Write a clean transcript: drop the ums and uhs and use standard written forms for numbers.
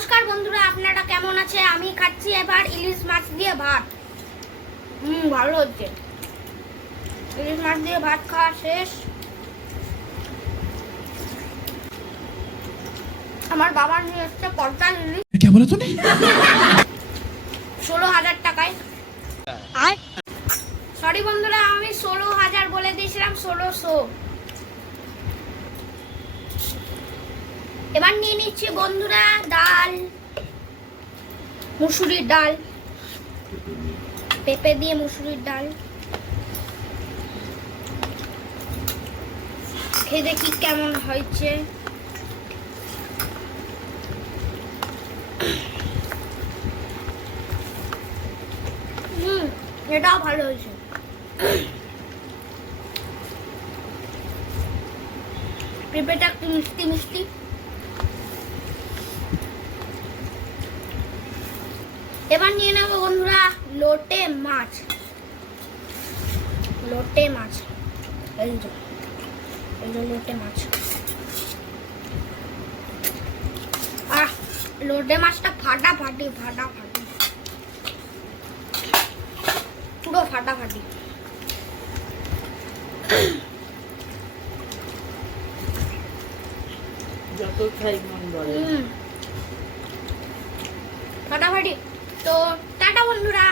নমস্কার বন্ধুরা, আপনারা কেমন আছে? আমি খাচ্ছি এবার ইলিশ মাছ দিয়ে ভাত। ভালো হচ্ছে। ইলিশ মাছ দিয়ে ভাত খাওয়া শেষ। আমার বাবা নিয়ে এসছে পর্দা ইলিশ। क्या बोला तूने? 16,000 টাকায়। সরি বন্ধুরা, আমি 16,000 বলে দিয়েছিলাম, 1600। এবার নিয়ে নিচ্ছি বন্ধুরা ডাল, মুসুরির ডাল, পেঁপে দিয়ে মুসুরির ডাল। খেয়ে দেখি কেমন হয়েছে। এটাও ভালো হয়েছে। পেঁপেটা একটু মিষ্টি মিষ্টি। এবার নিয়ে নেবো বন্ধুরা লোটে মাছ। লোটে মাছ, এই যে লোটে মাছ। লোটে মাছটা ফাটাফাটি ফাটাফাটি, পুরো ফাটাফাটি। ফাটাফাটি। তো টাটা বন্ধুরা।